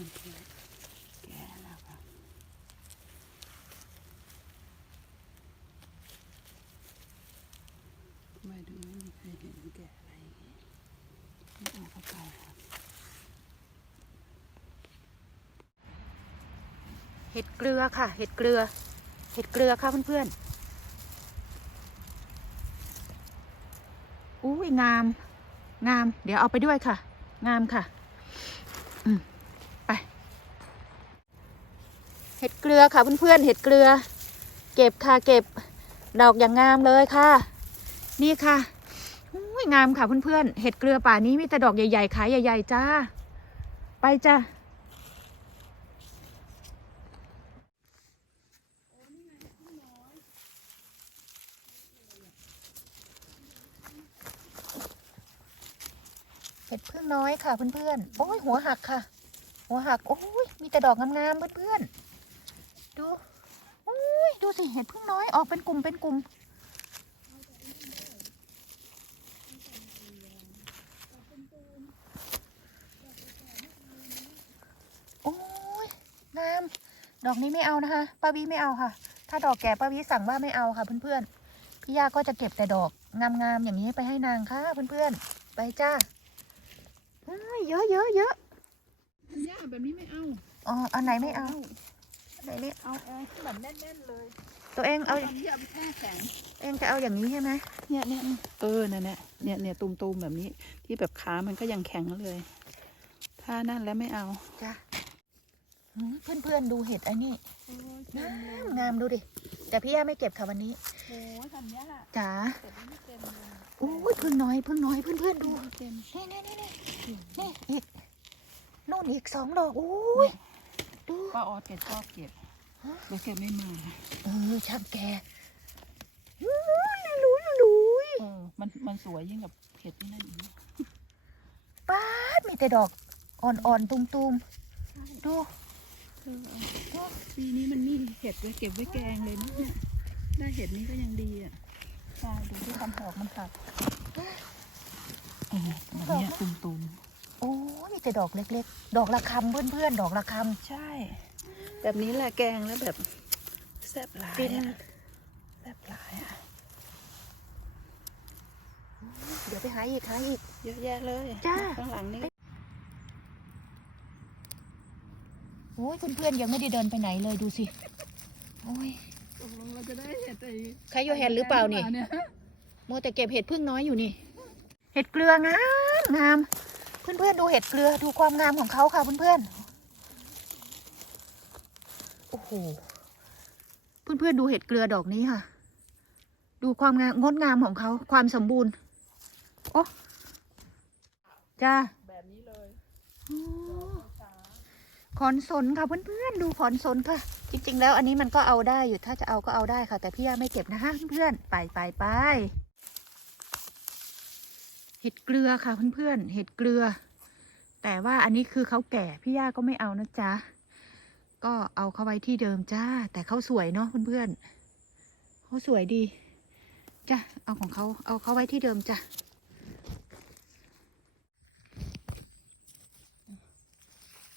มันแก่แก่แล้วค่ะไมถึงไม่มีใครเห็นแก่อะไรอย่างงี้ไม่เอาเข้าไปค่ะเห็ดเกลือค่ะ เห็ดเกลือ เห็ดเกลือค่ะเพื่อนๆ อุ้ยงาม งาม เดี๋ยวเอาไปด้วยค่ะ งามค่ะ อืมไป เห็ดเกลือค่ะเพื่อนๆเห็ดเกลือ เก็บค่ะเก็บดอกอย่างงามเลยค่ะ นี่ค่ะอุ้ยงามค่ะเพื่อนๆเห็ดเกลือป่านี้มีแต่ดอกใหญ่ๆขายใหญ่ ๆ จ้า ไปจ้าเห็ดพึ่งน้อยค่ะเพื่อนๆ โอ้ยหัวหักค่ะ หัวหัก โอ้ยมีแต่ดอกงามๆเพื่อนๆ ดูโอ้ยดูสิเห็ดพึ่งน้อยออกเป็นกลุ่มเป็นกลุ่ม โอ้ยงาม ดอกนี้ไม่เอานะคะป้าวิไม่เอาค่ะ ถ้าดอกแก่ป้าวิสั่งว่าไม่เอาค่ะเพื่อนๆ พี่ยาก็จะเก็บแต่ดอกงามๆอย่างนี้ไปให้นางค่ะเพื่อนๆ ไปจ้าเฮ้ยเยอะเยอะเยอะหญ้าแบบนี้ไม่เอา อ๋อ อันไหนไม่เอาอัน ไหนไม่เอาแอร์ที่แบบแน่นๆเลยตัวเองเอาตอนนี้เอาไปแช่แข็งเองจะเอาอย่างนี้ใช่ไหมเนี่ยเนี่ยเออนั่นแหละเนี่ยเนี่ยตุ่มๆแบบนี้ ที่แบบขามันก็ยังแข็งเลย ถ้านั่นแล้วไม่เอาจ้ะหืมเพื่อนๆดูเห็ดไอ้นี่โอ้ยงามงามดูดิแต่พี่ย่าไม่เก็บค่ะวันนี้โอ้ยทำยากจ๋าแต่ไม่เต็มเลยโอ้ยพึ่งน้อยพึ่งน้อยเพื่อนๆดูไม่เต็มนี่นี่นี่นี่นี่อีกนู่นอีกสองดอกโอ้ย ดูป้าออดแกชอบเก็บแล้วแกไม่มา เออช่างแกอุ้ยลุยลุยเออ มันมันสวยยิ่งกับเห็ดที่นั่นอีกนะป้าดมีแต่ดอกอ่อนๆตุมๆดูเออเอาปีนี้มันมีเห็ดไว้เก็บไว้แกงเลยนะเนี่ยได้เห็ดนี้ก็ยังดีอะใช่ดูที่ทำดอกมันหักเออแบบเนี้ยตุ่มๆ โอ้ยมีแต่ดอกเล็ก ๆ ดอกระคำเพื่อนๆ ดอกระคใช่ แบบนี้แหละแกงแล้วแบบแซ่บหลาำยฟินอะแซ่บหลายอะเดี๋ยวไปหาอีกหาอีก เยอะแยะเลยจ้า ข้างหลังนี่โอ้ยเพื่อนๆยังไม่ได้เดินไปไหนเลยดูสิโอ้ยตกลงเราจะได้เห็ดไอ้ใครโยแฮนหรือเปล่านี่เนี่ยมัวแต่เก็บเห็ดพึ่งน้อยอยู่นี่ เห็ดเกลืองามงาม เพื่อนๆดูเห็ดเกลือดูความงามของเขาค่ะเพื่อนๆ โอ้โห เพื่อนๆดูเห็ดเกลือดอกนี้ค่ะ ดูความงามงดงามของเขาความสมบูรณ์โอ้จ้าแบบนี้เลยขอนสนค่ะเพื่อนๆดูขอนสนค่ะ จริง ๆ แล้วอันนี้มันก็เอาได้อยู่ถ้าจะเอาก็เอาได้ค่ะ แต่พี่ย่าไม่เก็บนะคะเพื่อนๆไปไปไป เห็ดเกลือค่ะเพื่อนๆเห็ดเกลือ แต่ว่าอันนี้คือเขาแก่พี่ย่าก็ไม่เอานะจ๊ะก็เอาเขาไว้ที่เดิมจ้า แต่เขาสวยเนาะเพื่อนๆเขาสวยดีจ้ะเอาของเขาเอาเขาไว้ที่เดิมจ้ะ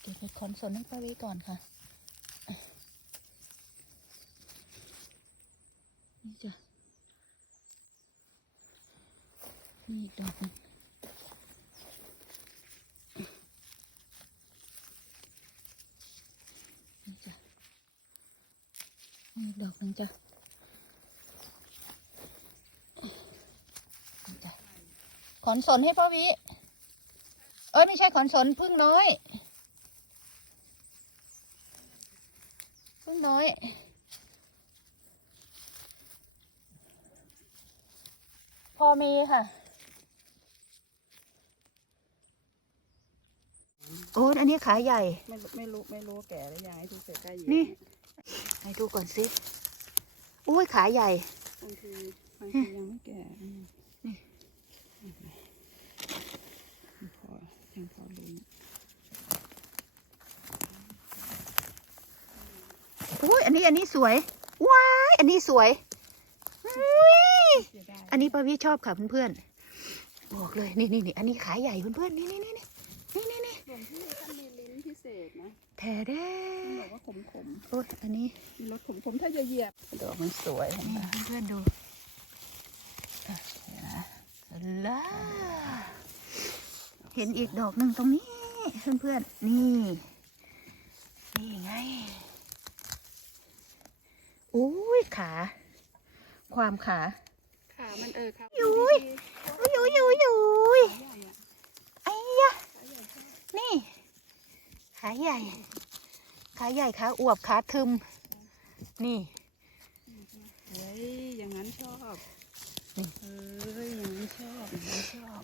เก็บเห็ดขอนสนให้ป้าไว้ก่อนค่ะนี่จ้ะ นี่อีกดอกนึงนี่จ้ะนี่อีกดอกนึงจ้ะขอนสนให้ป้าวิ เอ้ยไม่ใช่ขอนสนพึ่งน้อย พึ่งน้อย พอมีค่ะ โอ้ยอันนี้ขาใหญ่ ไม่ไม่รู้ไม่รู้ว่าแก่หรือยังไอ้ที่เสร็จใกล้อยู่นี่ ให้ดูก่อนสิอุ้ยขาใหญ่บางทีบางทียังไม่แก่อืมนี่ยังพอยังพอลุ้นอุ้ยอันนี้อันนี้สวย ว้าย อันนี้สวยอุ้ยเสียดายอันนี้ป้าวิชอบค่ะเพื่อนๆบอกเลยนี่นี่นี่อันนี้ขาใหญ่เพื่อนๆนี่นี่นี่นี่นี่นี่นี่ หลวงพี่ท่านมีลิ้นพิ เศษนะแท้เด้มันบอกว่าขมขมโอ้ยอันนี้ๆมีรสขมขมๆถ้าเหยียบๆดอกมันสวยเห็นนี่ไหมเพื่อนๆดูล่าเห็นอีกดอกหนึ่งตรงนี้เพื่อนๆนี่ นี่ไงอุ้ยขา ความขา ขามันเออครับยุ้ยอุ้ยยุ้ยยุ้ยยุ้ยใหญ่อะไอ้ยะขาใหญ่ใช่นี่ ขาใหญ่ ขาใหญ่ขาอวบขาทึม นี่เฮ้ยอย่างนั้นชอบนี่เฮ้ยอย่างนั้นชอบอย่างนั้นชอบ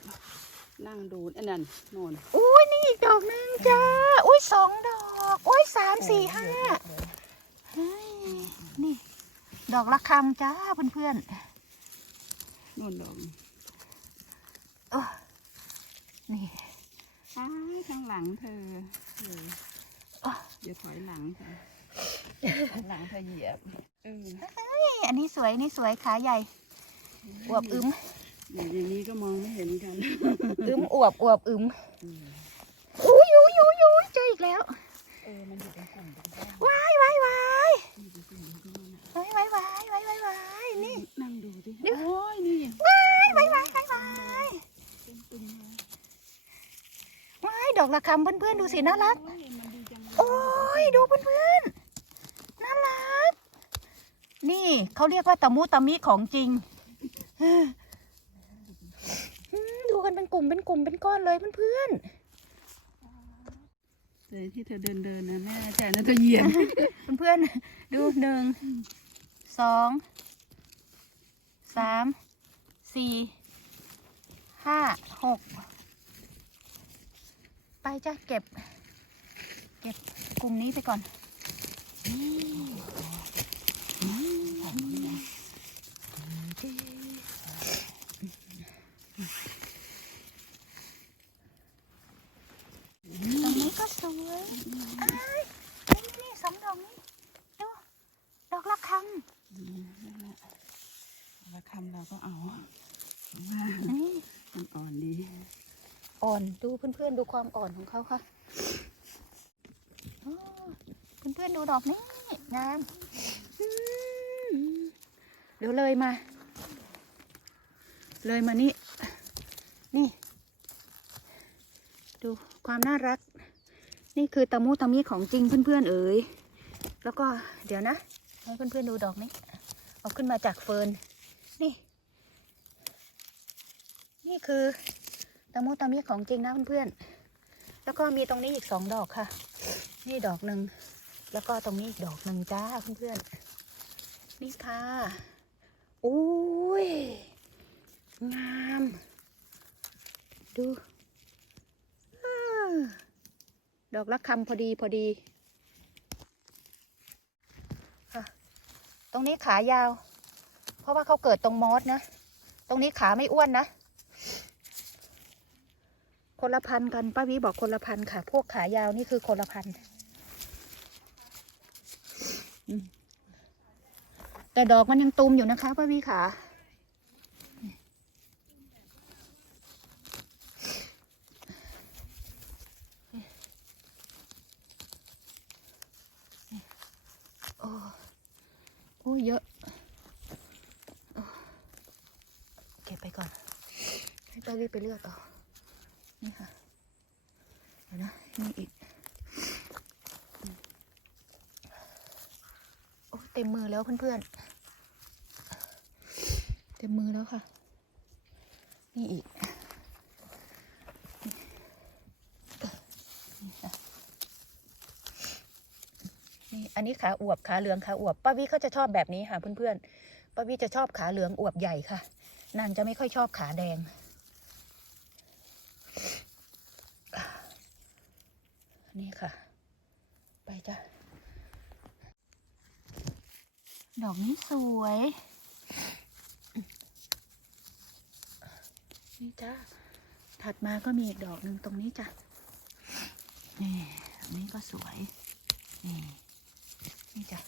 นั่งดูอันนั้นโน่นอุ้ยนี่อีกดอกหนึ่งจ้าอุ้ยสองดอกอุ้ยสามสี่ห้าเฮ้ยนี่ ดอกละคำจ้าเพื่อนโน่นดอกๆโอ้นี่อ้ายข้างหลังเธอ เออโอ้เดี๋ยวถอยหลังค่ะถอยหลังเธอเหยียบเออนี่อันนี้สวยนี่สวยขาใหญ่ อวบอึมอย่างอย่างนี้ก็มองไม่เห็นกัน อึมอวบอวบอึมอุ้ยยุยยุยยุยเจออีกแล้วเออมันอยู่เป็นกลุ่มเป็นก้อนว้ายว้ายว้ายอยู่เป็นกลุ่มเป็นก้อนอะว้ายว้ายว้ายว้ายว้ายว้ายนี่นั่งดูดิโอ้ยนี่ว้ายว้ายว้ายว้ายว้ายเป็นตุ่มเลยว้ายดอกละคำเพื่อนๆดูสิน่ารัก ดูเพื่อนๆ น่ารัก นี่เขาเรียกว่าตะมุตะมิของจริงอืมดูกันเป็นกลุ่มเป็นกลุ่มเป็นก้อนเลยเพื่อนเลยที่เธอเดินเดินๆนะแม่ใจนะเธอเหยียบๆเพื่อนๆ ดูหนึ่ง สอง สาม สี่ ห้า หก ไปจ้ะเก็บ เก็บกลุ่มนี้ไปก่อนตรงนี้ก็สวยอ้ายนี่นี่สองดอกนี้ดูดอกละคแล้วคำเราก็เอาว่าำนี่มันอ่อนดี อ่อนดูเพื่อนๆดูความอ่อนของเขาค่ะ เพื่อนๆดูดอกนี้งามเดี๋ยวเลยมา เลยมานี่นี่ ดูความน่ารัก นี่คือตะมุตะมิของจริงเพื่อนๆเอ๋ยแล้วก็เดี๋ยวนะให้เพื่อนๆดูดอกนี้เอาขึ้นมาจากเฟิร์นนี่ นี่คือตะมุตะมิของจริงนะเพื่อนๆแล้วก็มีตรงนี้อีกสองดอกค่ะ นี่ดอกหนึ่งแล้วก็ตรงนี้อีกดอกหนึ่งจ้าเพื่อนๆนี่ค่ะโอ้ยงาม ดูดอกละคำพอดีพอดีค่ะตรงนี้ขายาว เพราะว่าเขาเกิดตรงมอสนะ ตรงนี้ขาไม่อ้วนนะ คนละพันกันป้าวิบอกคนละพันค่ะ พวกขายาวนี่คือคนละพัน แต่ดอกมันยังตูมอยู่นะคะป้าวิขาโอ้โอ้เยอะโอ้เก็บไปก่อน ให้ป้าวิไปเลือกต่อ นี่ค่ะ เดี๋ยวนะ นี่อีกอืมโอ้เต็มมือ แล้วเพื่อนๆ เต็มมือแล้วค่ะ นี่อีกนี่อันนี้ขาอวบขาเหลืองขาอวบป้าวิเขาจะชอบแบบนี้ค่ะเพื่อนๆป้าวิจะชอบขาเหลืองอวบใหญ่ค่ะ นางจะไม่ค่อยชอบขาแดง นี่ค่ะ ไปจ้ะ ดอกนี้สวย นี่จ้าถัดมาก็มีอีกดอกหนึ่งตรงนี้จ้ะ นี่อันนี้ก็สวย นี่ นี่จ้ะ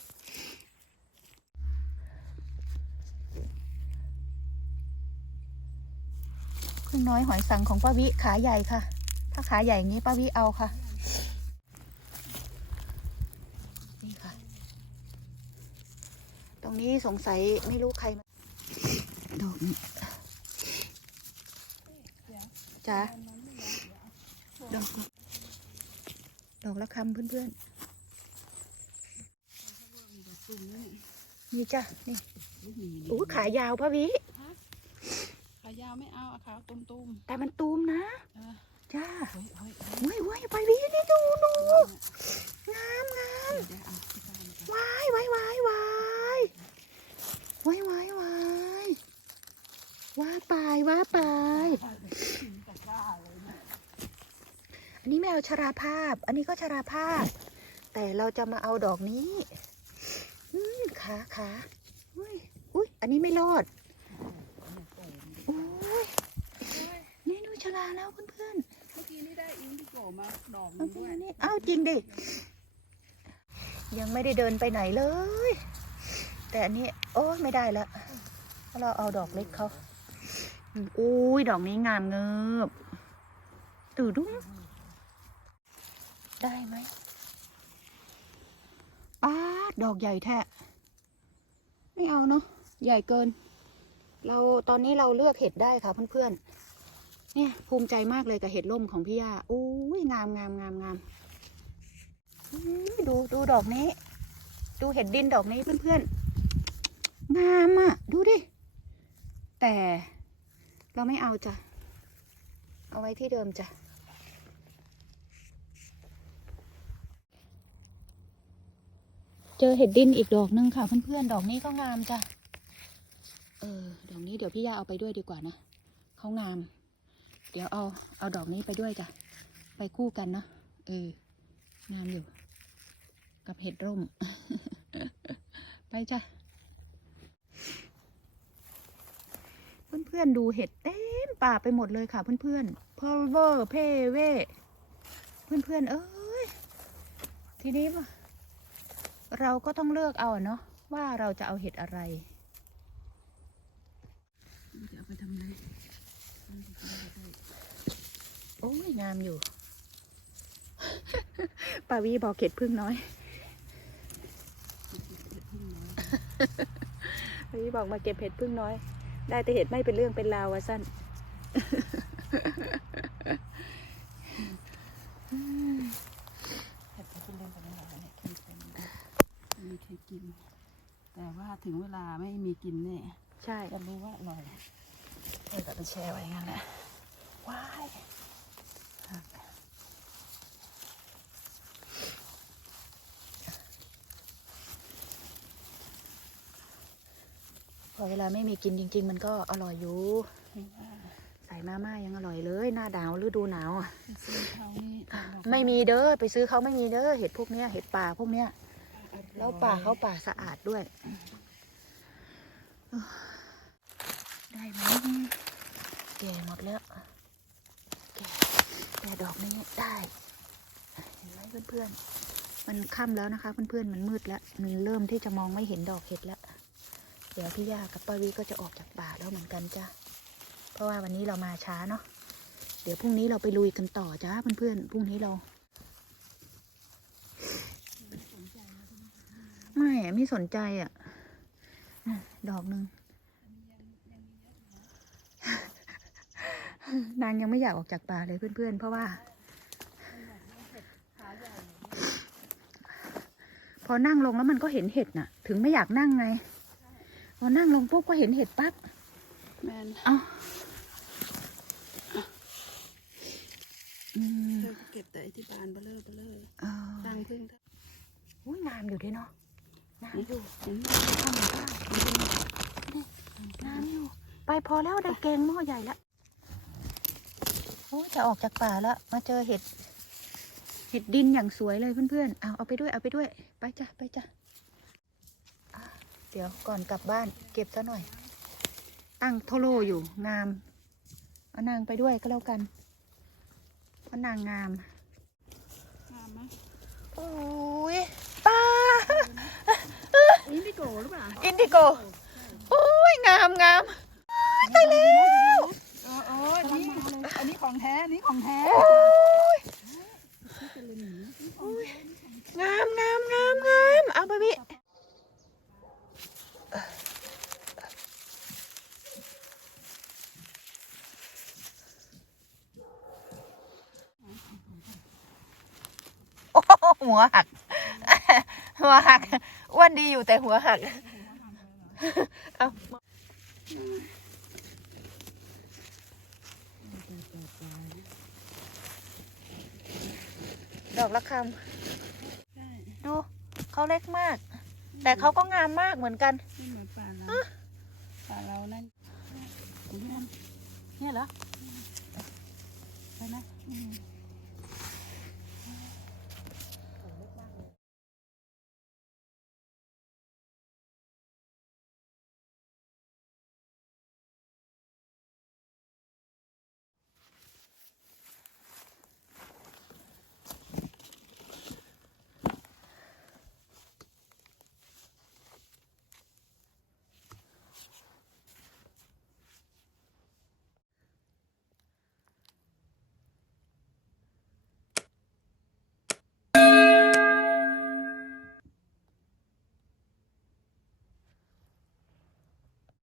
พึ่งน้อยหอยสังของป้าวิขาใหญ่ค่ะ ถ้าขาใหญ่อย่างนี้ป้าวิเอาค่ะ รง นี้สงสัยไม่รู้ใครมาดอกนี้จ้าดอกละดอกละคำเพื่อนๆนี่จ้ะนี่โอ้ขายาวพะวิขายาวไม่เอาเอาขาวตุ้มแต่มันตูมนะๆเออจ้าเฮ้ยเฮ้ยเฮ้ยเว้ยเว้ยไปวินี่ดูดูงามงามเดี๋ยวเอาที่บ้านกันวายวายวายวาย วายวายวายว่าไปว่าไปแต่กล้ายอันนี้ไม่เอาชราภาพ อันนี้ก็ชราภาพ แต่เราจะมาเอาดอกนี้ขาขาอุ้ยอุ้ยอันนี้ไม่รอดโอ้ยนี่ดูชราแล้วเพื่อนเพื่อนเมื่อกี้นี่ได้อินดิโกมาดอกนึงด้วยอันนี้เอาจริงดิยังไม่ได้เดินไปไหนเลย แต่อันนี้ โอ้ยไม่ได้แล้วเพราะเราเอาดอกเล็กเขาอืมอุ้ยดอกนี้งามเงิบตื่ดุ้งได้ไหมป้าดดอกใหญ่แท้ไม่เอาเนาะใหญ่เกิน เราตอนนี้เราเลือกเห็ดได้ค่ะเพื่อนๆเนี่ยภูมิใจมากเลยกับเห็ดร่มของพี่ย่าอุ้ยงามงามงามงามอื้อดูดูดอกนี้ ดูเห็ดดินดอกนี้เพื่อนๆ งามอะ่ะ ดูดิ แต่เราไม่เอาจ้ะ เอาไว้ที่เดิมจ้ะ เจอเห็ดดินอีกดอกนึงค่ะเพื่อนๆ ดอกนี้ก็งามจ้ะ เออ ดอกนี้เดี๋ยวพี่ยาเอาไปด้วยดีกว่านะ เขางาม เดี๋ยวเอาเอาดอกนี้ไปด้วยจ้ะ ไปคู่กันเนาะ เออ งามอยู่ กับเห็ดร่ม ไปจ้ะ เพื่อนๆดูเห็ดเต็มป่าไปหมดเลยค่ะเพื่อนๆเพอร์เวอร์เพเวเพื่อนๆเอ้ยทีนี้ว่าเราก็ต้องเลือกเอาอะเนาะว่าเราจะเอาเห็ดอะไรจะเอาไปทำไงโอ้ยงามอยู่ปาวีบอกเห็ดพึ่งน้อยปาวีบอกมาเก็บเห็ดพึ่งน้อย ได้แต่เห็ดไม่เป็นเรื่องเป็นราวอะสั้นเห็ดเป็นเล่นกันไม่ได้เนี่ยกินเป็นไม่มีใครกิน แต่ว่าถึงเวลาไม่มีกินแน่ใช่จะรู้ว่าอร่อยเออแต่ไปแช่ไว้งั้นแหละว้าย อเวลาไม่มีกินจริง ๆ มันก็อร่อยอยู่ใส่มาม่ายังอร่อยเลย หน้าดาวฤดูหนาวอะไปซื้อเขานี่ตลาดไม่มีเด้อไปซื้อเขาไม่มีเด้อเห็ดพวกเนี้ยเห็ดป่าพวกเนี้ยแล้วป่าเขาป่าสะอาดด้วย ได้ไหมแก่หมดแล้วแก่แต่ดอกนี้ได้เห็นไหมเพื่อนๆมันค่ำแล้วนะคะ เพื่อนๆมันมืดแล้ว มันเริ่มที่จะมองไม่เห็นดอกเห็ดแล้ว เดี๋ยวพี่ย่ากับป้าวิก็จะออกจากป่าแล้วเหมือนกันจ้ะ เพราะว่าวันนี้เรามาช้าเนาะ เดี๋ยวพรุ่งนี้เราไปลุยกันต่อจ้าเพื่อนๆ พรุ่งนี้เรา ไม่ไม่สนใจอะอะ ดอกหนึ่งนางยังไม่อยากออกจากป่าเลยเพื่อนๆ เพราะว่า พอนั่งลงแล้วมันก็เห็นเห็ดน่ะ ถึงไม่อยากนั่งไง พอนั่งลงปุ๊บก็เห็นเห็ดปั๊บแมนเอ้าอืมเธอก็เก็บแต่ไอ้ที่บานเบลเลอร์เบลเลอร์เออตั้งพึ่งอุ้ยงามอยู่ด้วยเนาะงามอยู่อืมข้าวหมูข้าวนี่งามอยู่ ไปพอแล้วได้แกงหม้อใหญ่แล้วโอ้ยจะออกจากป่าแล้วมาเจอเห็ด เห็ดดินอย่างสวยเลยเพื่อนๆ เอาเอาไปด้วยเอาไปด้วย ไปจ้ะไปจ้ะอะ เดี๋ยวก่อนกลับบ้านเก็บซะหน่อย ตั้งโทโลอยู่งาม เอานางไปด้วยก็แล้วกันเพราะนางงาม งามไหมโอ้ยป้าอินดิโกหรือเปล่าอินดิโกโอ้ยงามงามตายแล้วเออเออนี่อันนี้ของแท้อันนี้ของแท้โอ้ยงามงามงามงามเอาไปพี่ หัวหัก หัวหักอ้วนดีอยู่แต่หัวหักเอาดอกละคใช่ำดูเขาเล็กมาก แต่เขาก็งามมากเหมือนกันที่เหมือนป่าเราป่าเรานั่นเนี่ยเหรอใช่ไหมอืม